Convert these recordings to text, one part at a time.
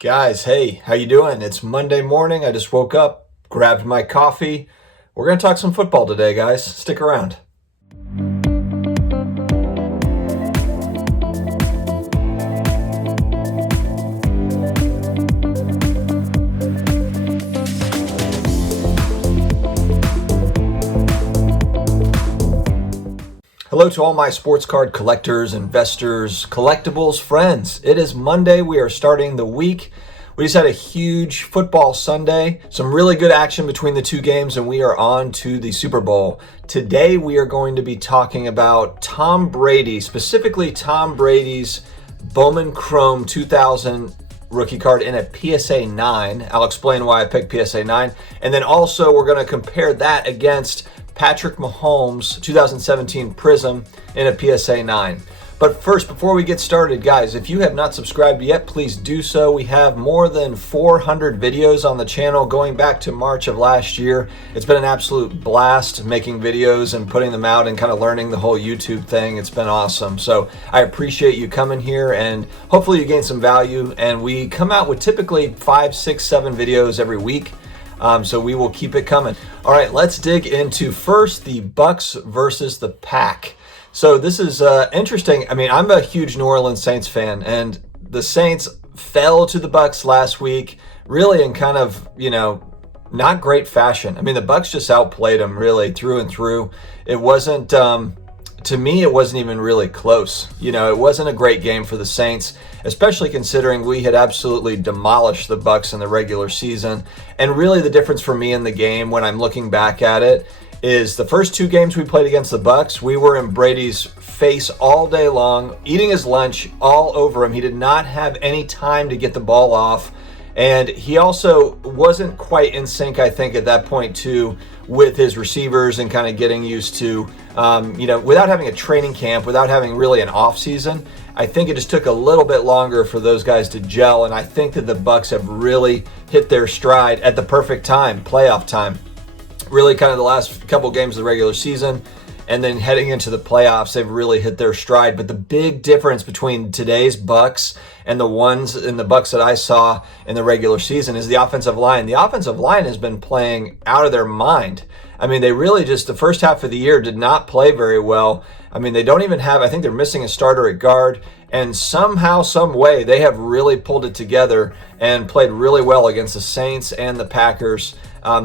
Guys, hey, how you doing? It's Monday morning. I just woke up, grabbed my coffee. We're going to talk some football today, guys. Stick around. Hello to all my sports card collectors, investors, collectibles, friends. It is Monday. We are starting the week. We just had a huge football Sunday, some really good action between the two games, and we are on to the Super Bowl. Today we are going to be talking about Tom Brady, specifically Tom Brady's Bowman Chrome 2000 rookie card in a PSA 9. I'll explain why I picked PSA 9. And then also we're going to compare that against Patrick Mahomes 2017 Prism in a PSA 9. But first, before we get started, guys, if you have not subscribed yet, please do so. We have more than 400 videos on the channel going back to March of last year. It's been an absolute blast making videos and putting them out and kind of learning the whole YouTube thing. It's been awesome. So I appreciate you coming here, and hopefully you gain some value. And we come out with typically 5, 6, 7 videos every week. So we will keep it coming. All right, let's dig into first the Bucks versus the Pack. So this is interesting. I mean, I'm a huge New Orleans Saints fan, and the Saints fell to the Bucks last week, really in kind of, not great fashion. I mean, the Bucks just outplayed them really through and through. It wasn't, to me, it wasn't even really close. It wasn't a great game for the Saints, especially considering we had absolutely demolished the Bucks in the regular season. And really the difference for me in the game when I'm looking back at it is the first two games we played against the Bucks, we were in Brady's face all day long, eating his lunch all over him. He did not have any time to get the ball off. And he also wasn't quite in sync, I think, at that point, too, with his receivers and kind of getting used to, without having a training camp, without having really an off season. I think it just took a little bit longer for those guys to gel. And I think that the Bucks have really hit their stride at the perfect time, playoff time. Really kind of the last couple games of the regular season. And then heading into the playoffs, they've really hit their stride. But the big difference between today's Bucks and the ones in the Bucks that I saw in the regular season is the offensive line. The offensive line has been playing out of their mind. I mean, they really just, the first half of the year did not play very well. I mean, they don't even have, I think they're missing a starter at guard. And somehow, some way, they have really pulled it together and played really well against the Saints and the Packers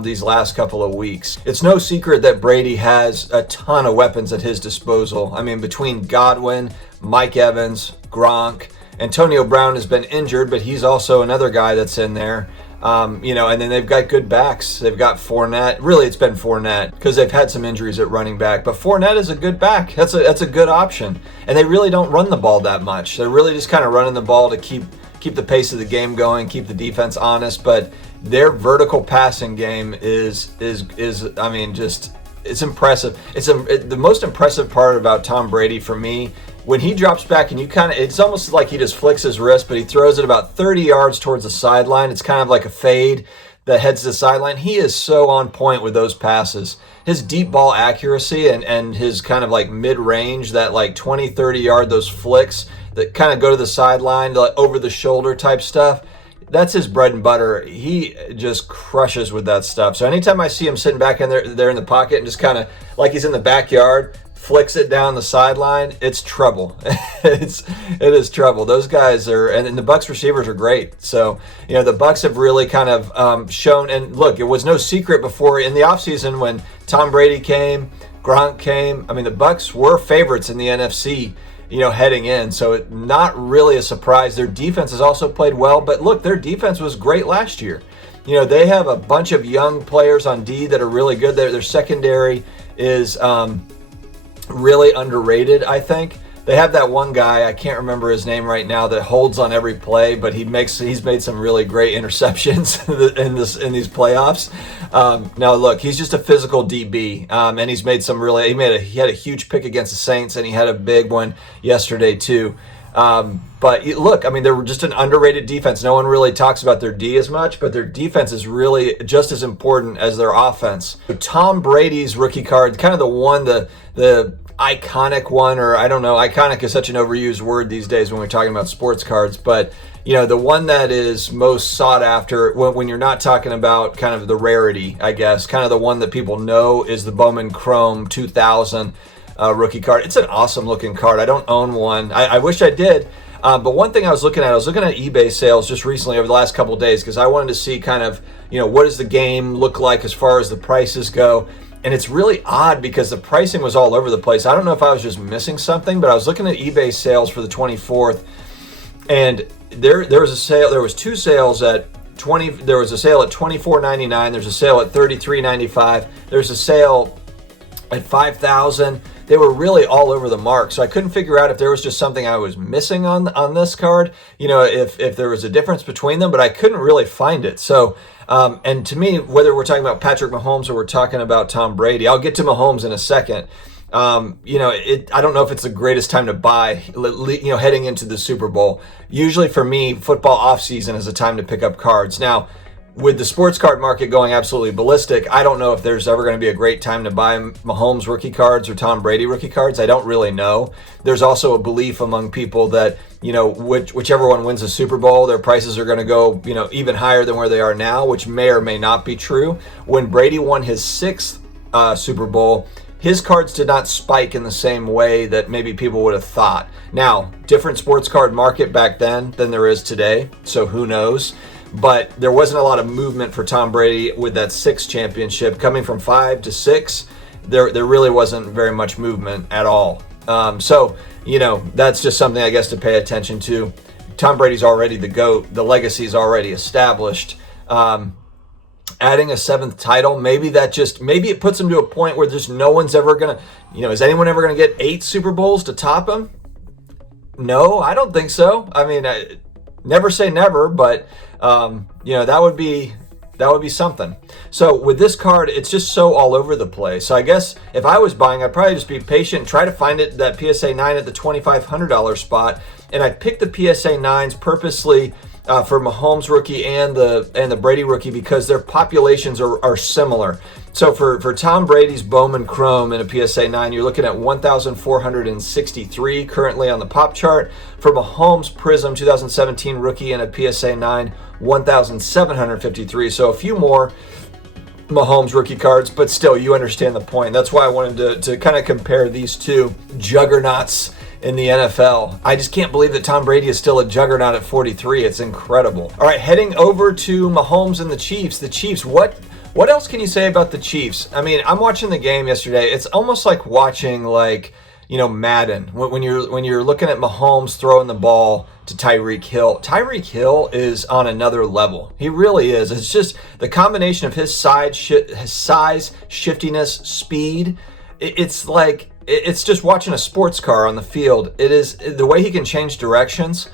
these last couple of weeks. It's no secret that Brady has a ton of weapons at his disposal. I mean, between Godwin, Mike Evans, Gronk, Antonio Brown has been injured, but he's also another guy that's in there. And then they've got good backs. They've got Fournette. Really, it's been Fournette because they've had some injuries at running back. But Fournette is a good back. That's a good option. And they really don't run the ball that much. They're really just kind of running the ball to keep the pace of the game going, keep the defense honest. But their vertical passing game is I mean, just it's impressive. The most impressive part about Tom Brady for me, when he drops back and it's almost like he just flicks his wrist, but he throws it about 30 yards towards the sideline. It's kind of like a fade that heads to the sideline. He is so on point with those passes. His deep ball accuracy and his kind of like mid-range, that like 20, 30 yard, those flicks that kind of go to the sideline, like over the shoulder type stuff. That's his bread and butter. He just crushes with that stuff. So anytime I see him sitting back in there in the pocket and just kind of like he's in the backyard, flicks it down the sideline, it's trouble. It is trouble. Those guys are, and the Bucks receivers are great. So, the Bucks have really kind of shown, and look, it was no secret before in the offseason when Tom Brady came, Gronk came. I mean, the Bucks were favorites in the NFC, heading in. So not really a surprise. Their defense has also played well, but look, their defense was great last year. They have a bunch of young players on D that are really good. Their secondary is really underrated, I think. They have that one guy, I can't remember his name right now, that holds on every play, but he's made some really great interceptions in these playoffs. Now look, he's just a physical DB, and he's made some really. He had a huge pick against the Saints, and he had a big one yesterday too. But look, I mean, they're just an underrated defense. No one really talks about their D as much, but their defense is really just as important as their offense. Tom Brady's rookie card, kind of the iconic one, or I don't know, iconic is such an overused word these days when we're talking about sports cards, but the one that is most sought after when you're not talking about kind of the rarity, I guess, kind of the one that people know is the Bowman Chrome 2000 rookie card. It's an awesome looking card. I don't own one. I wish I did. But one thing I was looking at eBay sales just recently over the last couple of days because I wanted to see kind of, what does the game look like as far as the prices go. And it's really odd because the pricing was all over the place. I don't know if I was just missing something, but I was looking at eBay sales for the 24th, and there was a sale. There was two sales at There was a sale at $24.99. There's a sale at $33.95. There's a sale at $5,000. They were really all over the mark, so I couldn't figure out if there was just something I was missing on this card. If there was a difference between them, but I couldn't really find it. So. And to me, whether we're talking about Patrick Mahomes or we're talking about Tom Brady, I'll get to Mahomes in a second. I don't know if it's the greatest time to buy, heading into the Super Bowl. Usually for me, football offseason is a time to pick up cards. Now, with the sports card market going absolutely ballistic, I don't know if there's ever going to be a great time to buy Mahomes rookie cards or Tom Brady rookie cards. I don't really know. There's also a belief among people that, whichever one wins the Super Bowl, their prices are going to go, even higher than where they are now, which may or may not be true. When Brady won his sixth Super Bowl, his cards did not spike in the same way that maybe people would have thought. Now, different sports card market back then than there is today, so who knows? But there wasn't a lot of movement for Tom Brady with that sixth championship. Coming from 5 to 6, there really wasn't very much movement at all. So that's just something I guess to pay attention to. Tom Brady's already the GOAT. The legacy's already established. Adding a seventh title, maybe it puts him to a point where just no one's ever going to, is anyone ever going to get 8 Super Bowls to top him? No, I don't think so. I mean, never say never, but that would be something. So with this card, it's just so all over the place. So I guess if I was buying, I'd probably just be patient and try to find that PSA 9 at the $2,500 spot. And I picked the PSA 9s purposely for Mahomes rookie and the Brady rookie because their populations are similar. So for Tom Brady's Bowman Chrome in a PSA 9, you're looking at 1,463 currently on the pop chart. For Mahomes Prism 2017 rookie in a PSA 9, 1,753. So a few more Mahomes rookie cards, but still, you understand the point. That's why I wanted to kind of compare these two juggernauts in the NFL. I just can't believe that Tom Brady is still a juggernaut at 43. It's incredible. All right, heading over to Mahomes and the Chiefs. The Chiefs, what else can you say about the Chiefs? I mean, I'm watching the game yesterday. It's almost like watching Madden. When you're looking at Mahomes throwing the ball to Tyreek Hill. Tyreek Hill is on another level. He really is. It's just the combination of his size, shiftiness, speed. It's just watching a sports car on the field. It is the way he can change directions.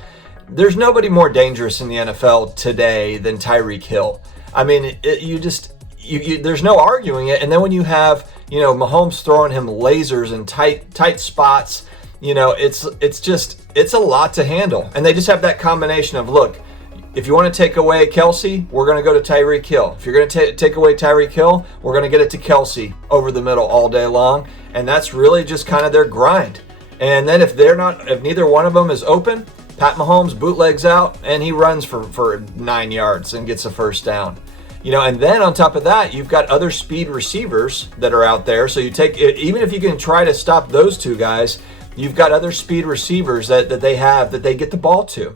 There's nobody more dangerous in the NFL today than Tyreek Hill. I mean, there's no arguing it. And then when you have, Mahomes throwing him lasers in tight spots, it's a lot to handle. And they just have that combination of, look, if you want to take away Kelsey, we're going to go to Tyreek Hill. If you're going to take away Tyreek Hill, we're going to get it to Kelsey over the middle all day long. And that's really just kind of their grind. And then if neither one of them is open, Pat Mahomes bootlegs out and he runs for 9 yards and gets a first down. And then on top of that, you've got other speed receivers that are out there. So even if you can try to stop those two guys, you've got other speed receivers that they have that they get the ball to.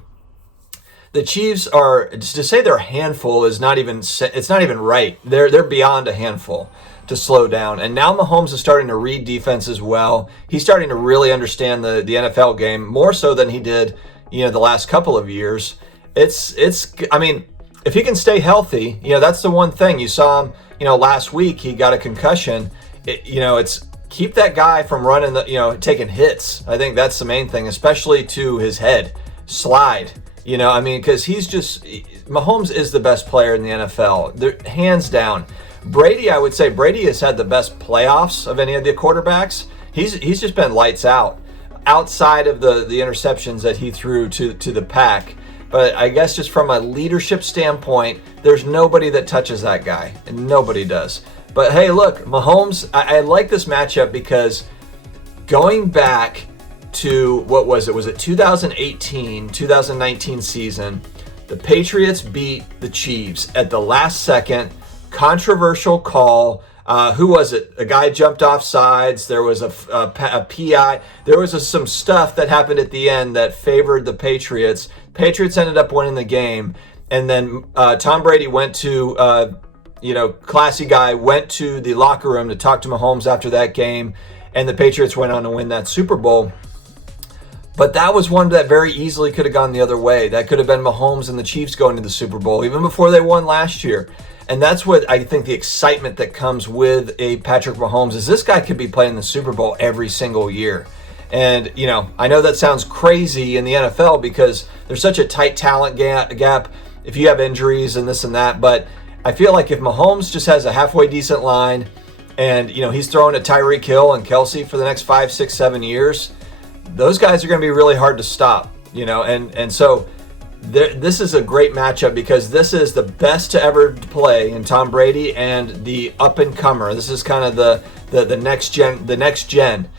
The Chiefs to say they're a handful it's not even right. They're beyond a handful to slow down. And now Mahomes is starting to read defense as well. He's starting to really understand the NFL game more so than he did, the last couple of years. If he can stay healthy, that's the one thing. You saw him, last week he got a concussion. It's keep that guy from running taking hits. I think that's the main thing, especially to his head. Slide. Because Mahomes is the best player in the NFL. Hands down. Brady, I would say Brady has had the best playoffs of any of the quarterbacks. He's just been lights out. Outside of the interceptions that he threw to the pack. But I guess just from a leadership standpoint, there's nobody that touches that guy. And nobody does. But hey, look, Mahomes, I like this matchup because going back to, what was it? Was it 2018, 2019 season? The Patriots beat the Chiefs at the last second. Controversial call. Who was it? A guy jumped off sides. There was a PI. There was some stuff that happened at the end that favored the Patriots. Patriots ended up winning the game. And then Tom Brady went to, classy guy, went to the locker room to talk to Mahomes after that game. And the Patriots went on to win that Super Bowl. But that was one that very easily could have gone the other way. That could have been Mahomes and the Chiefs going to the Super Bowl, even before they won last year. And that's what I think the excitement that comes with a Patrick Mahomes is this guy could be playing the Super Bowl every single year. And, I know that sounds crazy in the NFL because there's such a tight talent gap if you have injuries and this and that. But I feel like if Mahomes just has a halfway decent line and, he's throwing at Tyreek Hill and Kelsey for the next 5, 6, 7 years, those guys are going to be really hard to stop, and so this is a great matchup because this is the best to ever play in Tom Brady and the up and comer. This is kind of the next gen.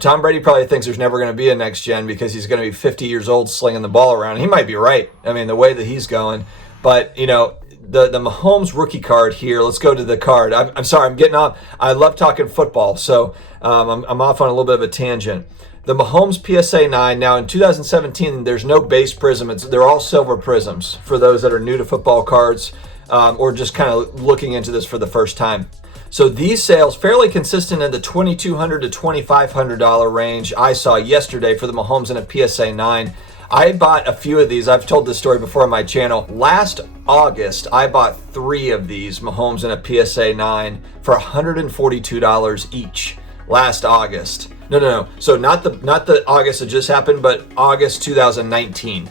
Tom Brady probably thinks there's never going to be a next gen because he's going to be 50 years old slinging the ball around. He might be right. I mean, the way that he's going, but the Mahomes rookie card here. Let's go to the card. I'm sorry, I'm getting off. I love talking football, so I'm off on a little bit of a tangent. The Mahomes PSA 9, now in 2017, there's no base prism. They're all silver prisms for those that are new to football cards or just kind of looking into this for the first time. So these sales, fairly consistent in the $2,200 to $2,500 range I saw yesterday for the Mahomes in a PSA 9. I bought a few of these. I've told this story before on my channel. Last August, I bought 3 of these Mahomes in a PSA 9 for $142 each. Last August. No. So not the August that just happened, but August 2019.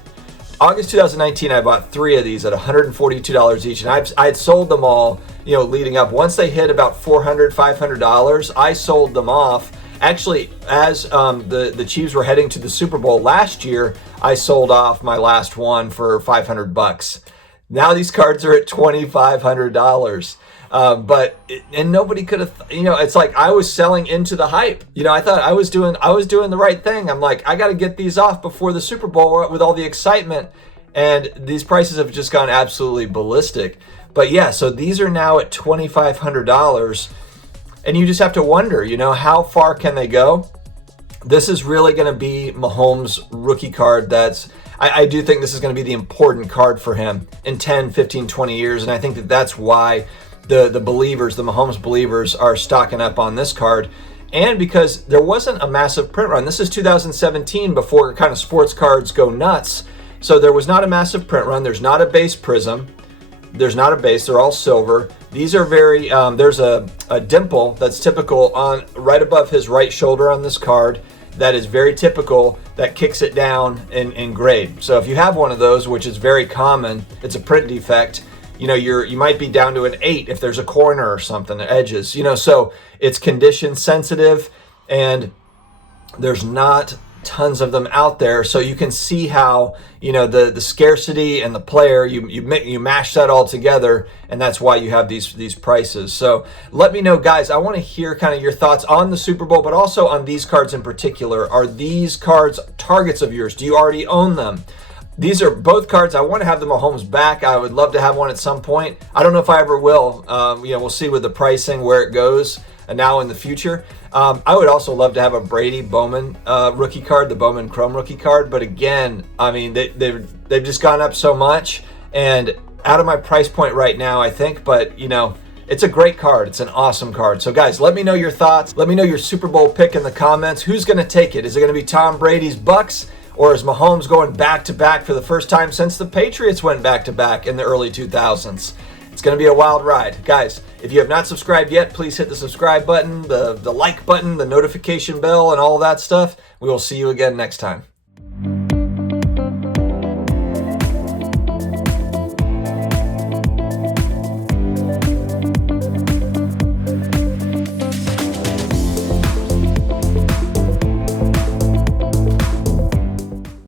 August 2019, I bought 3 of these at $142 each, and I had sold them all, leading up. Once they hit about $400, $500, I sold them off. Actually, as the Chiefs were heading to the Super Bowl last year, I sold off my last one for $500. Now these cards are at $2,500. And nobody could have, it's like I was selling into the hype. I thought I was doing the right thing. I'm like, I got to get these off before the Super Bowl with all the excitement. And these prices have just gone absolutely ballistic. But yeah, so these are now at $2,500. And you just have to wonder, how far can they go? This is really going to be Mahomes' rookie card. I do think this is going to be the important card for him in 10, 15, 20 years. And I think that's why the believers, the Mahomes believers, are stocking up on this card. And because there wasn't a massive print run. This is 2017 before kind of sports cards go nuts. So there was not a massive print run. There's not a base prism. There's not a base. They're all silver. These are very, there's a dimple that's typical on right above his right shoulder on this card. That is very typical, that kicks it down in grade. So if you have one of those, which is very common, it's a print defect. You might be down to an 8 if there's a corner or something, the edges. So it's condition sensitive, and there's not tons of them out there. So you can see how the scarcity and the player, you mash that all together, and that's why you have these prices. So let me know, guys. I want to hear kind of your thoughts on the Super Bowl, but also on these cards in particular. Are these cards targets of yours? Do you already own them? These are both cards. I want to have the Mahomes back. I would love to have one at some point. I don't know if I ever will. We'll see with the pricing where it goes now in the future. I would also love to have a Brady Bowman rookie card, the Bowman Chrome rookie card. But again, I mean, they've just gone up so much and out of my price point right now, I think. But, it's a great card. It's an awesome card. So, guys, let me know your thoughts. Let me know your Super Bowl pick in the comments. Who's going to take it? Is it going to be Tom Brady's Bucks? Or is Mahomes going back-to-back for the first time since the Patriots went back-to-back in the early 2000s? It's going to be a wild ride. Guys, if you have not subscribed yet, please hit the subscribe button, the like button, the notification bell, and all that stuff. We will see you again next time.